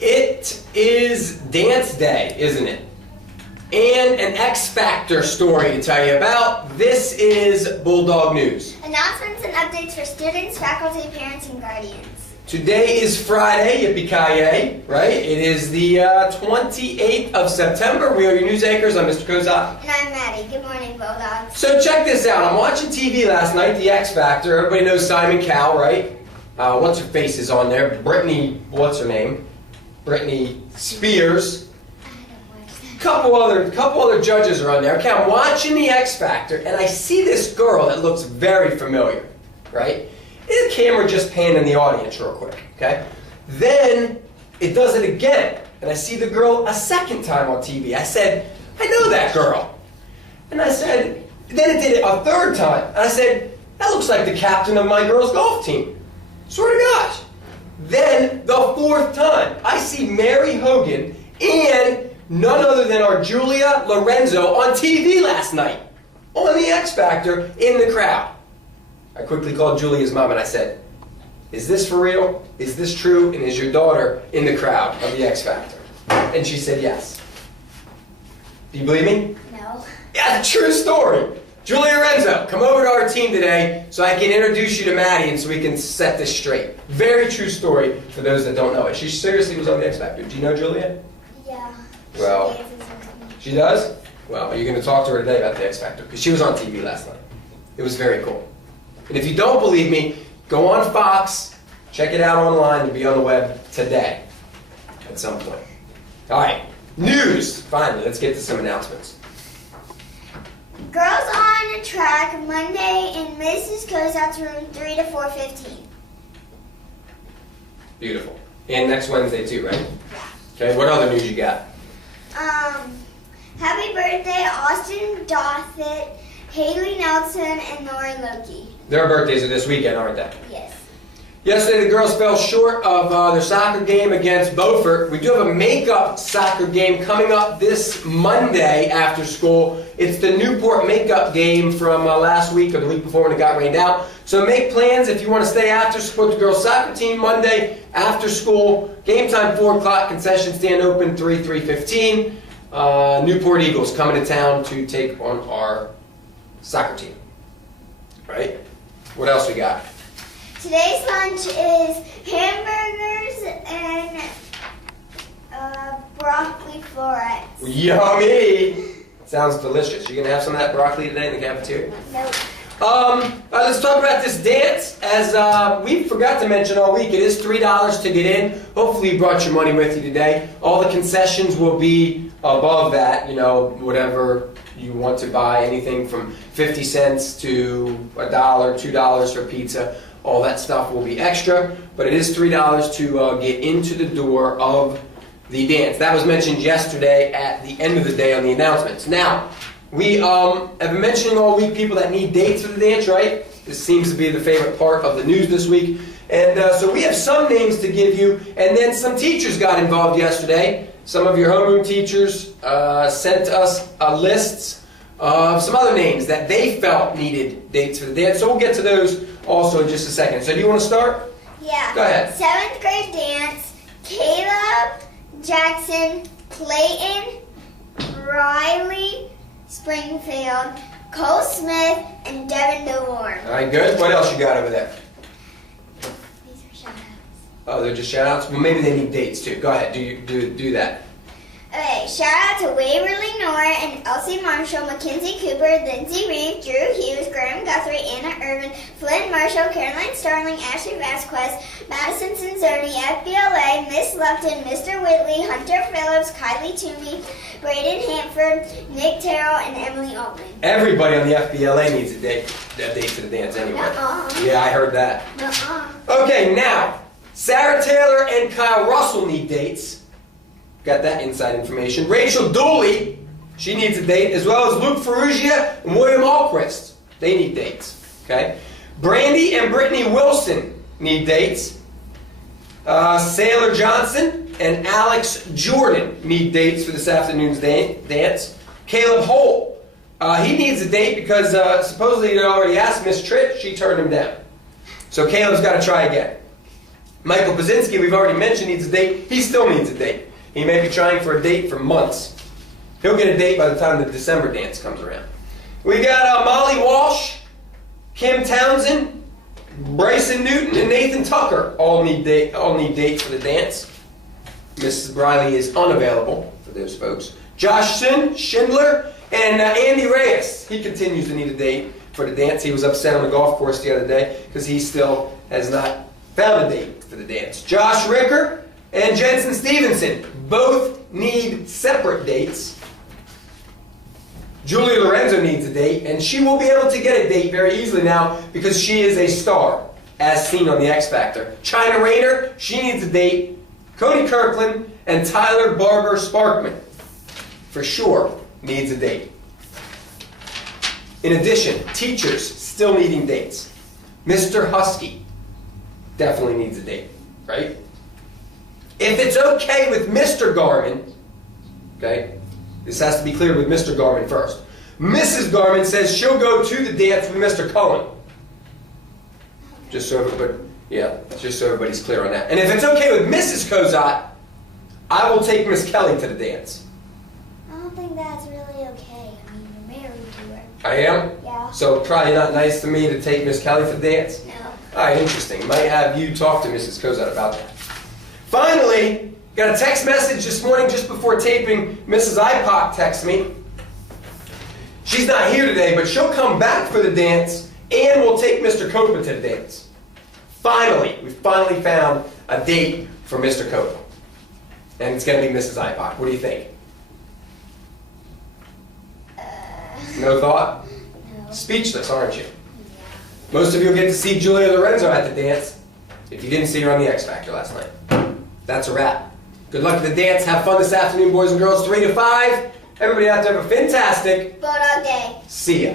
It is dance day, isn't it? And an X Factor story to tell you about. This is Bulldog News. Announcements and updates for students, faculty, parents, and guardians. Today is Friday, yippee-ki-yay, right? It is the 28th of September. We are your news anchors. I'm Mr. Kozak. And I'm Maddie. Good morning, Bulldogs. So check this out. I'm watching TV last night, the X Factor. Everybody knows Simon Cowell, right? What's her face is on there? Brittany, what's her name? Britney Spears. Couple other judges are on there. Okay, I'm watching the X Factor, and I see this girl that looks very familiar, right? The camera just panned in the audience real quick, okay? Then it does it again, and I see the girl a second time on TV. I said, I know that girl. And I said, then it did it a third time. And I said, that looks like the captain of my girls' golf team. Swear to gosh. Then the fourth time, I see Mary Hogan and none other than our Julia Lorenzo on TV last night, on the X Factor, in the crowd. I quickly called Julia's mom and I said, is this for real? Is this true? And is your daughter in the crowd of the X Factor? And she said yes. Do you believe me? No. Yeah, true story. Julia Lorenzo, come over to our team today so I can introduce you to Maddie and so we can set this straight. Very true story for those that don't know it. She seriously was on the X Factor. Do you know Julia? Yeah. Well, she does? Well, you're going to talk to her today about the X Factor because she was on TV last night. It was very cool. And if you don't believe me, go on Fox, check it out online, it'll be on the web today at some point. All right, news. Finally, let's get to some announcements. Girls on the track Monday in Mrs. Kozak's room 3 to 4:15. Beautiful. And next Wednesday too, right? Yeah. Okay, what other news you got? Happy birthday, Austin Dothit, Haley Nelson, and Nori Loki. Their birthdays are this weekend, aren't they? Yes. Yesterday, the girls fell short of their soccer game against Beaufort. We do have a makeup soccer game coming up this Monday after school. It's the Newport makeup game from last week or the week before when it got rained out. So make plans if you want to stay after, support the girls' soccer team Monday after school. Game time 4 o'clock, concession stand open 3:15. Newport Eagles coming to town to take on our soccer team. Right? What else we got? Today's lunch is hamburgers and broccoli florets. Yummy! Sounds delicious. You gonna have some of that broccoli today in the cafeteria? Nope. Let's talk about this dance. As we forgot to mention all week, it is $3 to get in. Hopefully you brought your money with you today. All the concessions will be above that, you know, whatever you want to buy, anything from 50 cents to $1, $2 for pizza. All that stuff will be extra, but it is $3 to get into the door of the dance. That was mentioned yesterday at the end of the day on the announcements. Now, we have been mentioning all week people that need dates for the dance, right? This seems to be the favorite part of the news this week. And so we have some names to give you, and then some teachers got involved yesterday. Some of your homeroom teachers sent us lists of some other names that they felt needed dates for the dance. So we'll get to those also in just a second. So do you want to start? Yeah. Go ahead. 7th grade dance, Caleb Jackson, Clayton, Riley Springfield, Cole Smith, and Devin DeWarm. All right, good. What else you got over there? These are shout-outs. Oh, they're just shout-outs? Well, maybe they need dates too. Go ahead. Do that. Okay, shout out to Waverly Nora and Elsie Marshall, Mackenzie Cooper, Lindsay Reeve, Drew Hughes, Graham Guthrie, Anna Irvin, Flynn Marshall, Caroline Starling, Ashley Vasquez, Madison Cinzoni, FBLA, Miss Lupton, Mr. Whitley, Hunter Phillips, Kylie Toomey, Braden Hanford, Nick Terrell, and Emily Altman. Everybody on the FBLA needs a date to the dance anyway. Nuh-uh. Yeah, I heard that. Nuh-uh. Okay, now, Sarah Taylor and Kyle Russell need dates. Got that inside information. Rachel Dooley, she needs a date, as well as Luke Ferrugia and William Alquist. They need dates. Okay. Brandy and Brittany Wilson need dates. Sailor Johnson and Alex Jordan need dates for this afternoon's dance. Caleb Holt, he needs a date because supposedly he already asked Miss Tritt. She turned him down. So Caleb's got to try again. Michael Pazinski, we've already mentioned, needs a date. He still needs a date. He may be trying for a date for months. He'll get a date by the time the December dance comes around. We got Molly Walsh, Kim Townsend, Bryson Newton, and Nathan Tucker all need dates for the dance. Mrs. Briley is unavailable for those folks. Josh Schindler and Andy Reyes. He continues to need a date for the dance. He was upset on the golf course the other day because he still has not found a date for the dance. Josh Ricker and Jensen Stevenson both need separate dates. Julia Lorenzo needs a date, and she will be able to get a date very easily now because she is a star, as seen on the X Factor. China Rayner, she needs a date. Cody Kirkland and Tyler Barber Sparkman, for sure, needs a date. In addition, teachers still needing dates. Mr. Husky definitely needs a date, right? If it's okay with Mr. Garmin, okay, this has to be cleared with Mr. Garmin first. Mrs. Garmin says she'll go to the dance with Mr. Cohen. Just so everybody's clear on that. And if it's okay with Mrs. Kozot, I will take Miss Kelly to the dance. I don't think that's really okay. I mean, you're married to her. I am? Yeah. So probably not nice to me to take Miss Kelly to the dance? No. All right, interesting. Might have you talk to Mrs. Kozot about that. Finally, got a text message this morning just before taping. Mrs. IPOC texts me. She's not here today, but she'll come back for the dance, and we'll take Mr. Copa to the dance. Finally, we finally found a date for Mr. Copa. And it's going to be Mrs. IPOC. What do you think? No thought? No. Speechless, aren't you? Yeah. Most of you will get to see Julia Lorenzo at the dance if you didn't see her on the X Factor last night. That's a wrap. Good luck at the dance. Have fun this afternoon, boys and girls, 3 to 5. Everybody out there have a fantastic Bulldog Day. See ya.